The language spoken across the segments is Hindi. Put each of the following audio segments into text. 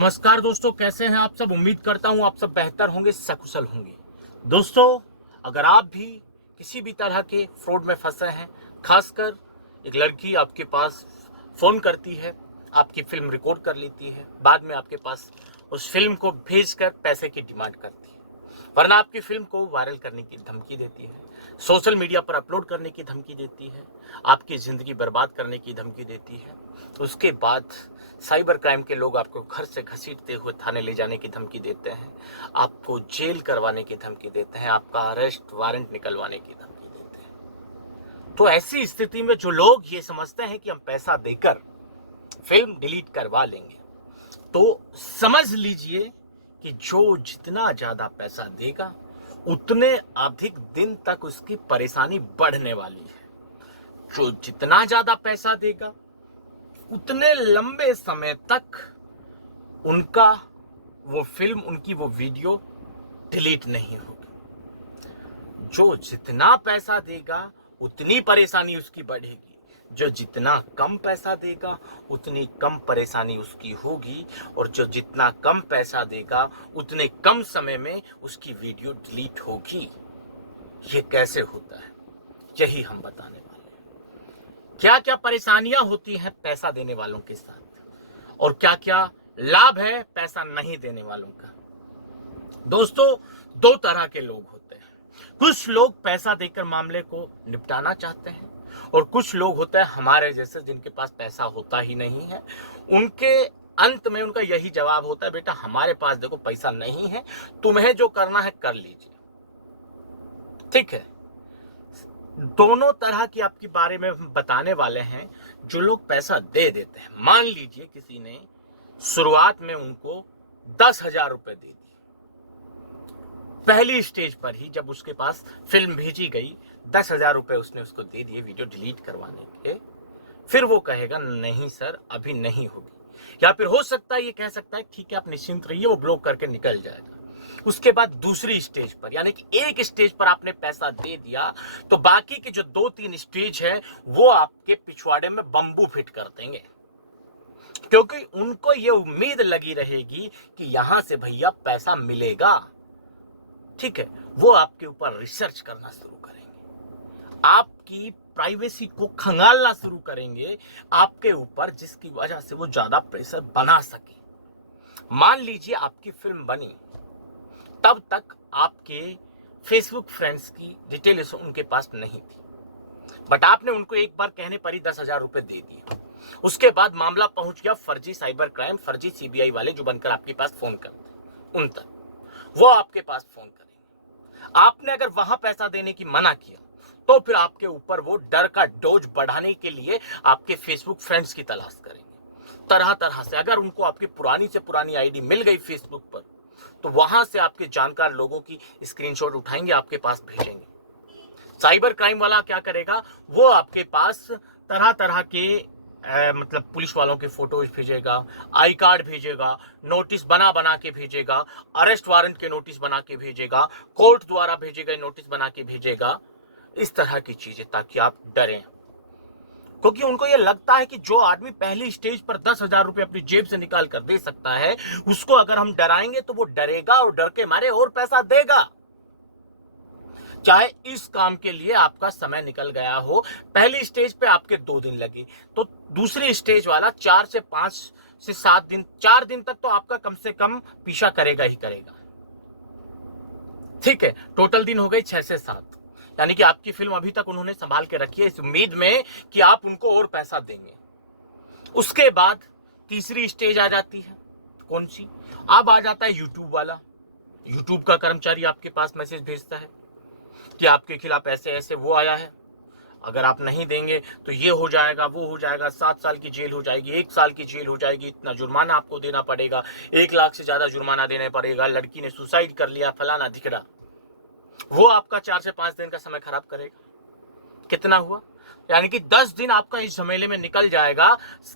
नमस्कार दोस्तों, कैसे हैं आप सब। उम्मीद करता हूं आप सब बेहतर होंगे, सकुशल होंगे। दोस्तों, अगर आप भी किसी भी तरह के फ्रॉड में फंसे हैं, खासकर एक लड़की आपके पास फ़ोन करती है, आपकी फिल्म रिकॉर्ड कर लेती है, बाद में आपके पास उस फिल्म को भेजकर पैसे की डिमांड करती है, वरना आपकी फिल्म को वायरल करने की धमकी देती है, सोशल मीडिया पर अपलोड करने की धमकी देती है, आपकी ज़िंदगी बर्बाद करने की धमकी देती है, उसके बाद साइबर क्राइम के लोग आपको घर से घसीटते हुए थाने ले जाने की धमकी देते हैं, आपको जेल करवाने की धमकी देते हैं, आपका अरेस्ट वारंट निकलवाने की धमकी देते हैं। तो ऐसी स्थिति में जो लोग ये समझते हैं कि हम पैसा देकर फिल्म डिलीट करवा लेंगे, तो समझ लीजिए कि जो जितना ज्यादा पैसा देगा उतने अधिक दिन तक उसकी परेशानी बढ़ने वाली है। जो जितना ज्यादा पैसा देगा उतने लंबे समय तक उनका वो फिल्म, उनकी वो वीडियो डिलीट नहीं होगी। जो जितना पैसा देगा उतनी परेशानी उसकी बढ़ेगी, जो जितना कम पैसा देगा उतनी कम परेशानी उसकी होगी, और जो जितना कम पैसा देगा उतने कम समय में उसकी वीडियो डिलीट होगी। ये कैसे होता है, यही हम बताने वाले हैं। क्या क्या परेशानियां होती हैं पैसा देने वालों के साथ, और क्या क्या लाभ है पैसा नहीं देने वालों का। दोस्तों, दो तरह के लोग होते हैं। कुछ लोग पैसा देकर मामले को निपटाना चाहते हैं, और कुछ लोग होते हैं हमारे जैसे जिनके पास पैसा होता ही नहीं है। उनके अंत में उनका यही जवाब होता है, बेटा हमारे पास देखो पैसा नहीं है, तुम्हें जो करना है कर लीजिए। ठीक है, दोनों तरह की आपके बारे में हम बताने वाले हैं। जो लोग पैसा दे देते हैं, मान लीजिए किसी ने शुरुआत में उनको 10,000 रुपए दे दिए, पहली स्टेज पर ही जब उसके पास फिल्म भेजी गई, 10,000 रुपए उसने उसको दे दिए वीडियो डिलीट करवाने के। फिर वो कहेगा नहीं सर अभी नहीं होगी, या फिर हो सकता है ये कह सकता है ठीक है आप निश्चिंत रहिए, वो ब्लॉक करके निकल जाएगा। उसके बाद दूसरी स्टेज पर, यानी कि एक स्टेज पर आपने पैसा दे दिया, तो बाकी के जो 2-3 स्टेज है वो आपके पिछवाड़े में बम्बू फिट कर देंगे, क्योंकि उनको ये उम्मीद लगी रहेगी कि यहां से भैया पैसा मिलेगा। ठीक है, वो आपके ऊपर रिसर्च करना शुरू करेंगे, आपकी प्राइवेसी को खंगालना शुरू करेंगे आपके ऊपर, जिसकी वजह से वो ज्यादा प्रेशर बना सके। मान लीजिए आपकी फिल्म बनी, तब तक आपके फेसबुक फ्रेंड्स की डिटेल्स उनके पास नहीं थी, बट आपने उनको एक बार कहने पर ही 10,000 रुपए दे दिए। उसके बाद मामला पहुंच गया फर्जी साइबर क्राइम, फर्जी सीबीआई वाले जो बनकर आपके पास फोन करते उन तक, वो आपके पास फोन करेंगे। आपने अगर वहां पैसा देने की मना किया, तो फिर आपके ऊपर वो डर का डोज बढ़ाने के लिए आपके फेसबुक फ्रेंड्स की तलाश करेंगे तरह तरह से। अगर उनको आपकी पुरानी से पुरानी आईडी मिल गई फेसबुक पर, तो वहां से आपके जानकार लोगों की स्क्रीनशॉट उठाएंगे, आपके पास भेजेंगे। साइबर क्राइम वाला क्या करेगा, वो आपके पास तरह तरह के मतलब पुलिस वालों के फोटोज भेजेगा, आई कार्ड भेजेगा, नोटिस बना बना के भेजेगा, अरेस्ट वारंट के नोटिस बना के भेजेगा, कोर्ट द्वारा भेजेगा नोटिस बना के भेजेगा, इस तरह की चीजें, ताकि आप डरें। क्योंकि उनको ये लगता है कि जो आदमी पहली स्टेज पर 10,000 रुपए अपनी जेब से निकाल कर दे सकता है, उसको अगर हम डराएंगे तो वो डरेगा और डर के मारे और पैसा देगा, चाहे इस काम के लिए आपका समय निकल गया हो। पहली स्टेज पे आपके 2 दिन लगे, तो दूसरी स्टेज वाला 4 से 5 से 7 दिन, 4 दिन तक तो आपका कम से कम पीछा करेगा ही करेगा। ठीक है, टोटल दिन हो गए 6 से 7, यानी कि आपकी फिल्म अभी तक उन्होंने संभाल के रखी है इस उम्मीद में कि आप उनको और पैसा देंगे। उसके बाद तीसरी स्टेज आ जाती है, कौन सी, अब आ जाता है यूट्यूब वाला। यूट्यूब का कर्मचारी आपके पास मैसेज भेजता है कि आपके खिलाफ ऐसे ऐसे वो आया है, अगर आप नहीं देंगे तो ये हो जाएगा, वो हो जाएगा, 7 साल की जेल हो जाएगी, 1 साल की जेल हो जाएगी, इतना जुर्माना आपको देना पड़ेगा, 1 लाख से ज्यादा जुर्माना देना पड़ेगा, लड़की ने सुसाइड कर लिया, फलाना धिकड़ा। वो आपका 4 से 5 दिन का समय खराब करेगा। कितना हुआ, यानी कि 10 दिन आपका इस झमेले में निकल जाएगा,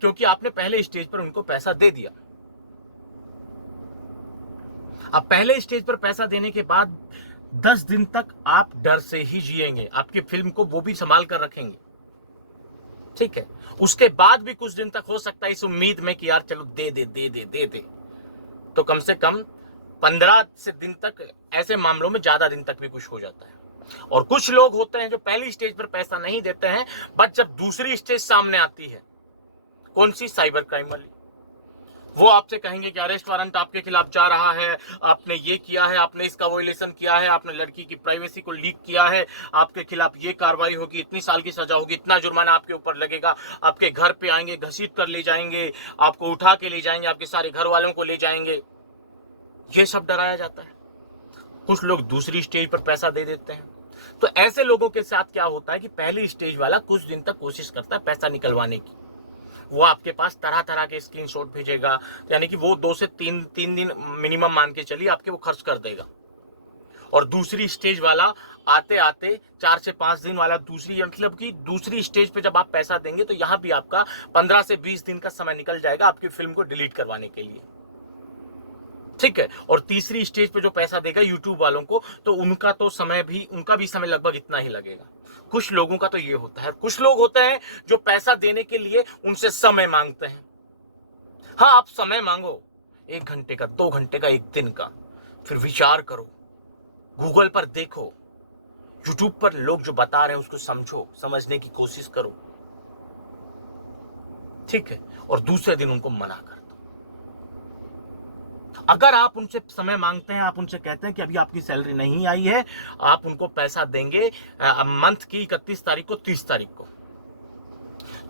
क्योंकि आपने पहले स्टेज पर उनको पैसा दे दिया। अब पहले स्टेज पर पैसा देने के बाद 10 दिन तक आप डर से ही जिएंगे, आपकी फिल्म को वो भी संभाल कर रखेंगे। ठीक है, उसके बाद भी कुछ दिन तक हो सकता है इस उम्मीद में कि यार चलो दे दे दे दे दे दे, तो कम से कम 15 से दिन तक, ऐसे मामलों में ज्यादा दिन तक भी कुछ हो जाता है। और कुछ लोग होते हैं जो पहली स्टेज पर पैसा नहीं देते हैं, बट जब दूसरी स्टेज सामने आती है, कौन सी, साइबर क्राइम वाली, वो आपसे कहेंगे कि अरेस्ट वारंट आपके खिलाफ जा रहा है, आपने ये किया है, आपने इसका वॉयलेशन किया है, आपने लड़की की प्राइवेसी को लीक किया है, आपके खिलाफ ये कार्रवाई होगी, इतनी साल की सजा होगी, इतना जुर्माना आपके ऊपर लगेगा, आपके घर पे आएंगे, घसीट कर ले जाएंगे, आपको उठा के ले जाएंगे, आपके सारे घर वालों को ले जाएंगे। ये सब डराया जाता है। कुछ लोग दूसरी स्टेज पर पैसा दे देते हैं। तो ऐसे लोगों के साथ क्या होता है कि पहली स्टेज वाला कुछ दिन तक कोशिश करता है पैसा निकलवाने की। वो आपके पास तरह तरह के स्क्रीनशॉट भेजेगा, यानी कि वो 2 से 3 दिन मिनिमम मान के चलिए आपके वो खर्च कर देगा। और दूसरी स्टेज वाला आते आते 4 से 5 दिन वाला दूसरी, मतलब कि दूसरी स्टेज पे जब आप पैसा देंगे तो यहां भी आपका 15 से 20 दिन का समय निकल जाएगा आपकी फिल्म को डिलीट करवाने के लिए। ठीक है। और तीसरी स्टेज पे जो पैसा देगा यूट्यूब वालों को, तो उनका भी समय लगभग इतना ही लगेगा। कुछ लोगों का तो ये होता है। कुछ लोग होते हैं जो पैसा देने के लिए उनसे समय मांगते हैं। हाँ, आप समय मांगो, 1 घंटे का, 2 घंटे का, 1 दिन का, फिर विचार करो, गूगल पर देखो, यूट्यूब पर लोग जो बता रहे हैं उसको समझो, समझने की कोशिश करो, ठीक है, और दूसरे दिन उनको मना कर दो। अगर आप उनसे समय मांगते हैं, आप उनसे कहते हैं कि अभी आपकी सैलरी नहीं आई है, आप उनको पैसा देंगे मंथ की 31 तारीख को, 30 तारीख को,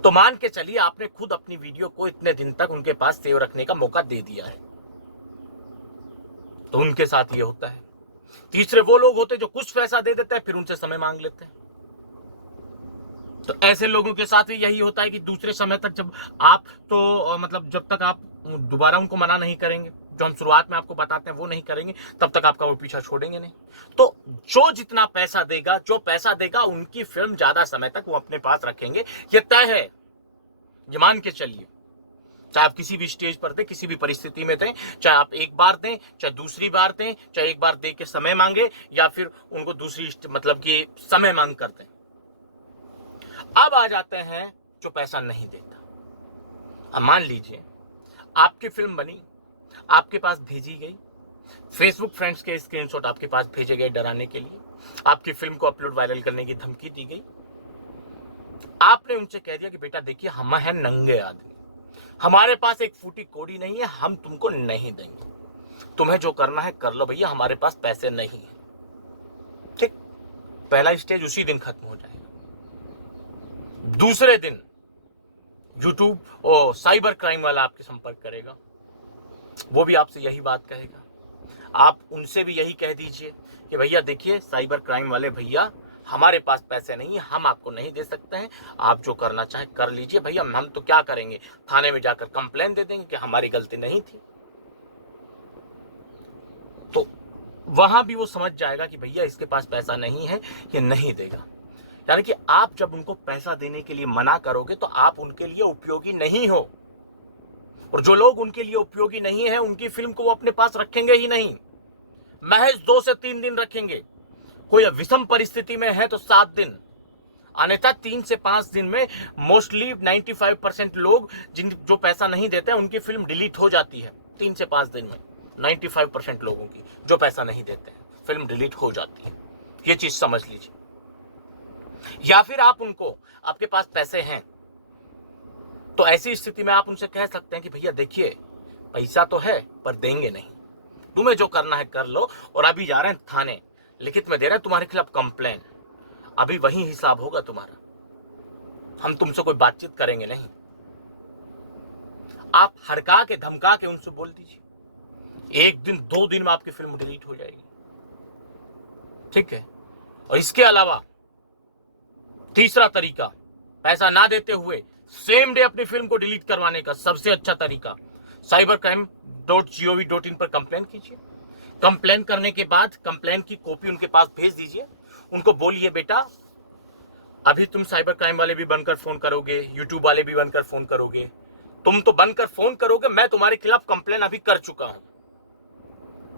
तो मान के चलिए आपने खुद अपनी वीडियो को इतने दिन तक उनके पास सेव रखने का मौका दे दिया है। तो उनके साथ ये होता है। तीसरे वो लोग होते हैं जो कुछ पैसा दे देते हैं फिर उनसे समय मांग लेते हैं। तो ऐसे लोगों के साथ भी यही होता है कि दूसरे समय तक जब आप मतलब जब तक आप दोबारा उनको मना नहीं करेंगे, जो हम शुरुआत में आपको बताते हैं वो नहीं करेंगे, तब तक आपका वो पीछा छोड़ेंगे नहीं। तो जो जितना पैसा देगा, जो पैसा देगा, उनकी फिल्म ज्यादा समय तक वो अपने पास रखेंगे, ये तय है। ये मान के चलिए, चाहे आप किसी भी स्टेज पर दें, किसी भी परिस्थिति में दें, चाहे आप एक बार दें, चाहे दूसरी बार दें, चाहे एक बार दे के समय मांगे या फिर उनको दूसरी मतलब कि समय मांग कर दें। अब आ जाते हैं जो पैसा नहीं देता। अब मान लीजिए आपकी फिल्म बनी, आपके पास भेजी गई, फेसबुक फ्रेंड्स के स्क्रीनशॉट आपके पास भेजे गए डराने के लिए, आपकी फिल्म को अपलोड वायरल करने की धमकी दी गई। आपने उनसे कह दिया कि बेटा देखिए, हम हैं नंगे आदमी, हमारे पास एक फूटी कोड़ी नहीं है, हम तुमको नहीं देंगे, तुम्हें जो करना है कर लो भैया, हमारे पास पैसे नहीं है। ठीक, पहला स्टेज उसी दिन खत्म हो जाएगा। दूसरे दिन यूट्यूब और साइबर क्राइम वाला आपके संपर्क करेगा, वो भी आपसे यही बात कहेगा। आप उनसे भी यही कह दीजिए कि भैया देखिए, साइबर क्राइम वाले भैया, हमारे पास पैसे नहीं है, हम आपको नहीं दे सकते हैं, आप जो करना चाहें कर लीजिए भैया, हम तो क्या करेंगे, थाने में जाकर कंप्लेन दे देंगे कि हमारी गलती नहीं थी। तो वहां भी वो समझ जाएगा कि भैया इसके पास पैसा नहीं है, ये नहीं देगा। यानी कि आप जब उनको पैसा देने के लिए मना करोगे तो आप उनके लिए उपयोगी नहीं हो, और जो लोग उनके लिए उपयोगी नहीं है उनकी फिल्म को वो अपने पास रखेंगे ही नहीं, महज 2 से 3 दिन रखेंगे। कोई विषम परिस्थिति में है तो 7 दिन, अन्यथा 3 से 5 दिन में मोस्टली 95% लोग जो पैसा नहीं देते हैं उनकी फिल्म डिलीट हो जाती है। 3 से 5 दिन में 95% लोगों की जो पैसा नहीं देते हैं फिल्म डिलीट हो जाती है। ये चीज समझ लीजिए। या फिर आप उनको, आपके पास पैसे हैं तो ऐसी स्थिति में आप उनसे कह सकते हैं कि भैया देखिए, पैसा तो है पर देंगे नहीं, तुम्हें जो करना है कर लो, और अभी जा रहे हैं थाने, लिखित में दे रहे हैं तुम्हारे खिलाफ कंप्लेन, अभी वही हिसाब होगा तुम्हारा, हम तुमसे कोई बातचीत करेंगे नहीं। आप हड़का के धमका के उनसे बोल दीजिए, 1 दिन 2 दिन में आपकी फिल्म डिलीट हो जाएगी। ठीक है। और इसके अलावा तीसरा तरीका, पैसा ना देते हुए सेम डे अपनी फिल्म को डिलीट करवाने का सबसे अच्छा तरीका, cybercrime.gov.in पर कंप्लेन कीजिए। कंप्लेन करने के बाद कंप्लेन की कॉपी उनके पास भेज दीजिए। उनको बोलिए बेटा, अभी तुम साइबर क्राइम वाले भी बनकर फोन करोगे, यूट्यूब वाले भी बनकर फोन करोगे, तुम तो बनकर फोन करोगे, मैं तुम्हारे खिलाफ कंप्लेन अभी कर चुका हूं।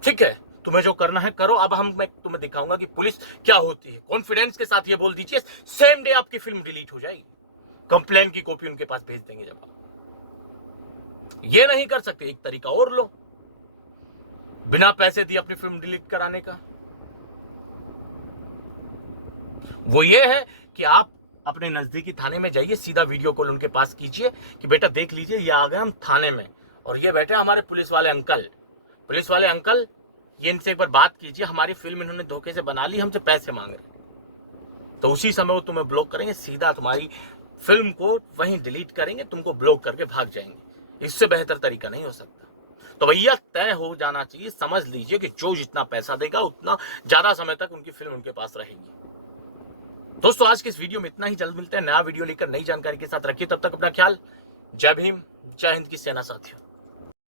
ठीक है, तुम्हें जो करना है करो, अब मैं तुम्हें दिखाऊंगा कि पुलिस क्या होती है। कॉन्फिडेंस के साथ ये बोल दीजिए, सेम डे आपकी फिल्म डिलीट हो जाएगी। कंप्लेन की कॉपी उनके पास भेज देंगे। जब आप ये नहीं कर सकते, एक तरीका और लो, बिना पैसे दिए अपनी फिल्म डिलीट कराने का। वो ये है कि आप अपने नजदीकी थाने में जाइए, सीधा वीडियो कॉल उनके पास कीजिए कि बेटा देख लीजिए, ये आ गए हम थाने में और ये बैठे हमारे पुलिस वाले अंकल। पुलिस वाले अंकल, ये इनसे एक बार बात कीजिए, हमारी फिल्म इन्होंने धोखे से बना ली, हमसे पैसे मांग रहे। तो उसी समय वो तुम्हें ब्लॉक करेंगे, सीधा तुम्हारी फिल्म को वहीं डिलीट करेंगे, तुमको ब्लॉक करके भाग जाएंगे। इससे बेहतर तरीका नहीं हो सकता। तो भैया तय हो जाना चाहिए, समझ लीजिए कि जो जितना पैसा देगा उतना ज्यादा समय तक उनकी फिल्म उनके पास रहेगी। दोस्तों आज के इस वीडियो में इतना ही। जल्द मिलते हैं नया वीडियो लेकर नई जानकारी के साथ। रखिए तब तक अपना ख्याल। जय भीम, जय हिंद की सेना साथियों।